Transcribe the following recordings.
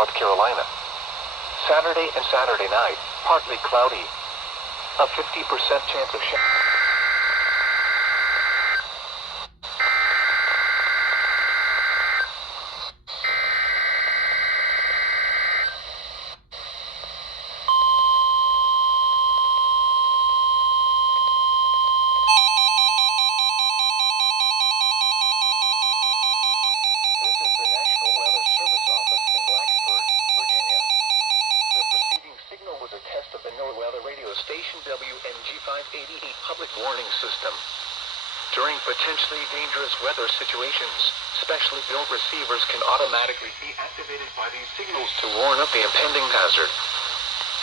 North Carolina. Saturday and Saturday night, partly cloudy. A 50% chance of showers. This is the National Weather Service office in Blacksburg, Virginia. The preceding signal was a test of the NOAA radio station WNG588 public warning system. During potentially dangerous weather situations, specially built receivers can automatically be activated by these signals to warn of the impending hazard.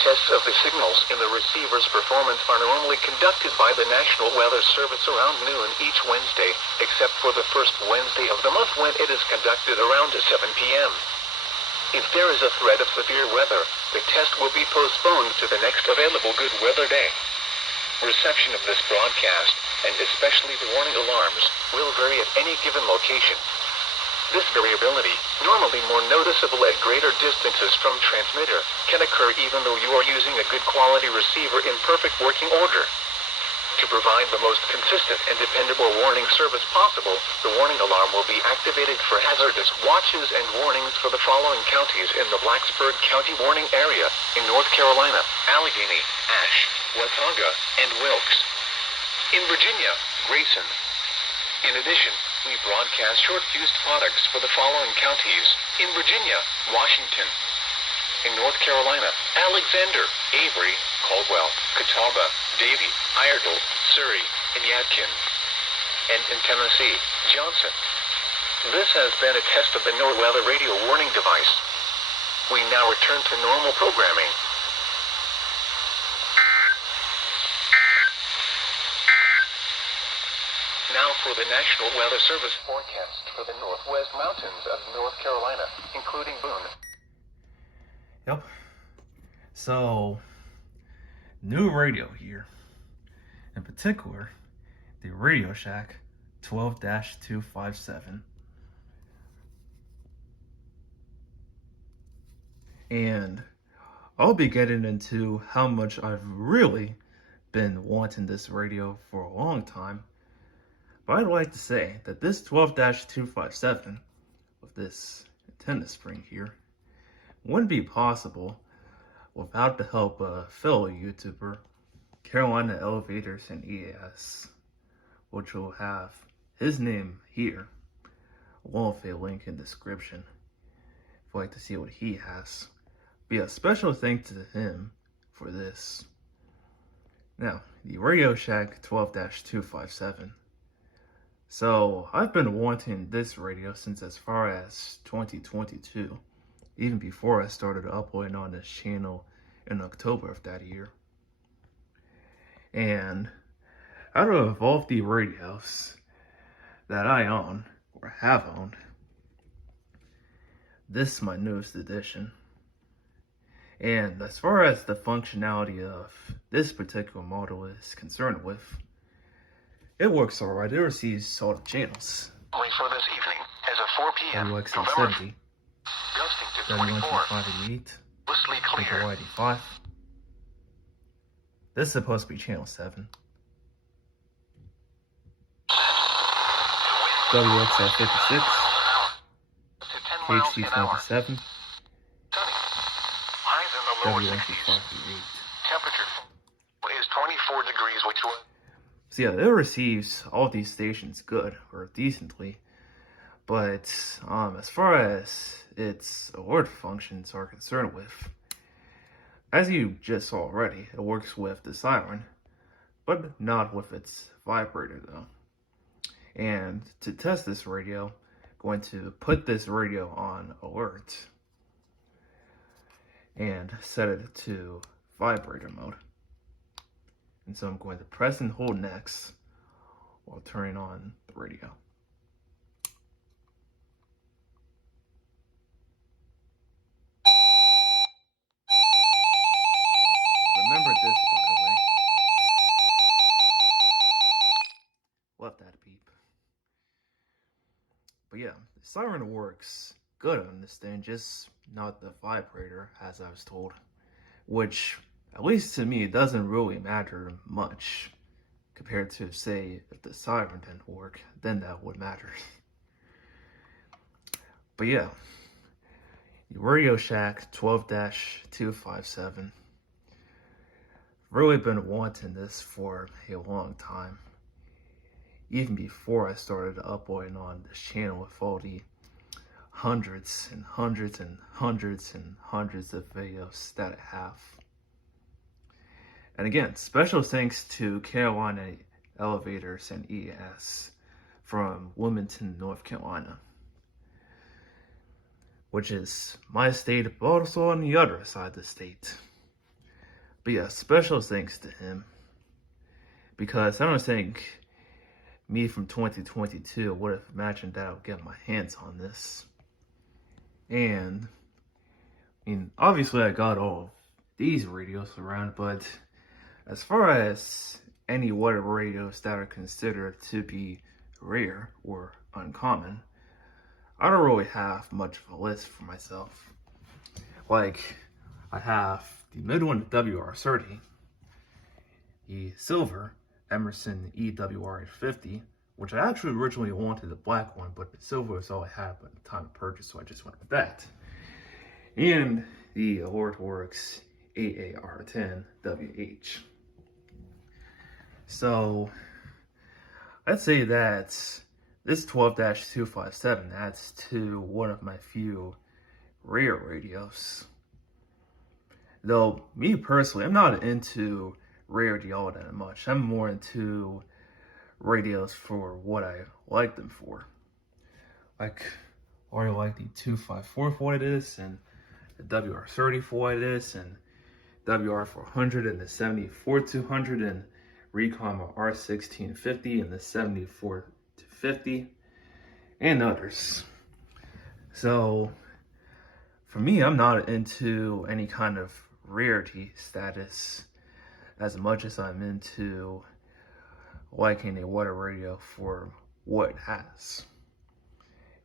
Tests of the signals in the receiver's performance are normally conducted by the National Weather Service around noon each Wednesday, except for the first Wednesday of the month when it is conducted around 7 p.m. If there is a threat of severe weather, the test will be postponed to the next available good weather day. Reception of this broadcast, and especially the warning alarms, will vary at any given location. This variability, normally more noticeable at greater distances from transmitter, can occur even though you are using a good quality receiver in perfect working order. To provide the most consistent and dependable warning service possible, the warning alarm will be activated for hazardous watches and warnings for the following counties in the Blacksburg County warning area in North Carolina: Allegheny, Ashe, Watauga, and Wilkes. In Virginia, Grayson. In addition, we broadcast short-fused products for the following counties in Virginia, Washington. In North Carolina, Alexander, Avery, Caldwell, Catawba, Davie, Iredell, Surrey, and Yadkin. And in Tennessee, Johnson. This has been a test of the NOAA radio warning device. We now return to normal programming. Now for the National Weather Service forecast for the northwest mountains of North Carolina, including Boone. Yep. So, new radio here. In particular, the RadioShack 12-257. And I'll be getting into how much I've really been wanting this radio for a long time. But I'd like to say that this 12-257 with this antenna spring here wouldn't be possible without the help of a fellow YouTuber, Carolina Elevators and EAS, which will have his name here, along with a link in the description if you'd like to see what he has. Be a special thanks to him for this. Now, the RadioShack 12-257. So, I've been wanting this radio since as far as 2022, even before I started uploading on this channel in October of that year. And out of all the radios that I own, or have owned, this is my newest edition. And as far as the functionality of this particular model is concerned with, it works alright. It receives all the channels. Only for this evening, as of 4 p.m. WXL70, Gusting to 24. WNG588, Mostly clear. WNG588. This is supposed to be channel 7. WXL56, HD27, WNG588. Temperature is 24 degrees, which was. So yeah, it receives all these stations good, or decently. But as far as its alert functions are concerned with, as you just saw already, it works with the siren, but not with its vibrator though. And to test this radio, I'm going to put this radio on alert and set it to vibrator mode. And so I'm going to press and hold next while turning on the radio. Remember this, by the way. Left that beep. But yeah, the siren works good on this thing, just not the vibrator, as I was told. Which, at least to me, doesn't really matter much compared to, say, if the siren didn't work, then that would matter. But yeah, RadioShack 12-257. Really been wanting this for a long time. Even before I started uploading on this channel with all the hundreds and hundreds and hundreds and hundreds of videos that I have. And again, special thanks to Carolina Elevators and EAS from Wilmington, North Carolina, which is my state, but also on the other side of the state. But yeah, special thanks to him, because I don't think me from 2022 would have imagined that I would get my hands on this. And, I mean, obviously I got all these radios around, but as far as any weather radios that are considered to be rare or uncommon, I don't really have much of a list for myself. Like, I have the Midland WR30, the silver Emerson EWR850, which I actually originally wanted the black one, but the silver was all I had at the time of purchase, so I just went with that. And the Alert-Works AAR10WH. So, I'd say that this 12-257 adds to one of my few rare radios. Though, me personally, I'm not into rarity all that much. I'm more into radios for what I like them for. Like, I already like the 254 for what it is, and the WR30 for what it is, and WR400 and the 74-200, and Recon R1650 and the 74-50, and others. So, for me, I'm not into any kind of rarity status as much as I'm into liking a weather radio for what it has.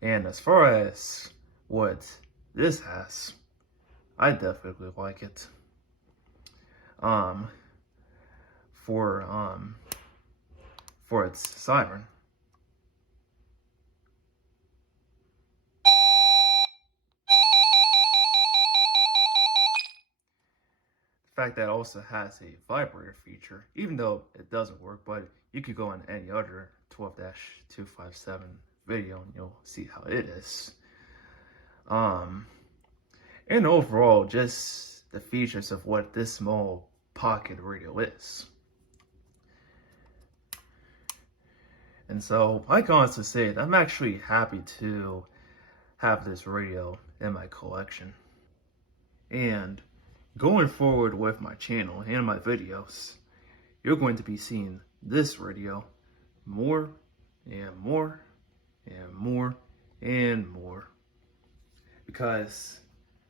And as far as what this has, I definitely like it. For its siren. The fact that it also has a vibrator feature, even though it doesn't work, but you could go on any other 12-257 video and you'll see how it is. And overall, just the features of what this small pocket radio is. And so I can honestly say that I'm actually happy to have this radio in my collection. And going forward with my channel and my videos, you're going to be seeing this radio more and more and more and more. Because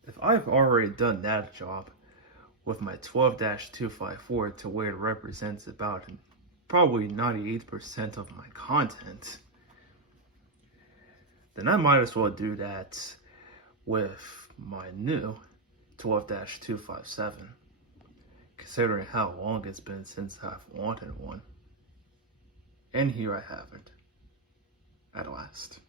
if I've already done that job with my 12-254 to where it represents about probably 98% of my content, then I might as well do that with my new 12-257, considering how long it's been since I've wanted one. And here I have it, at last.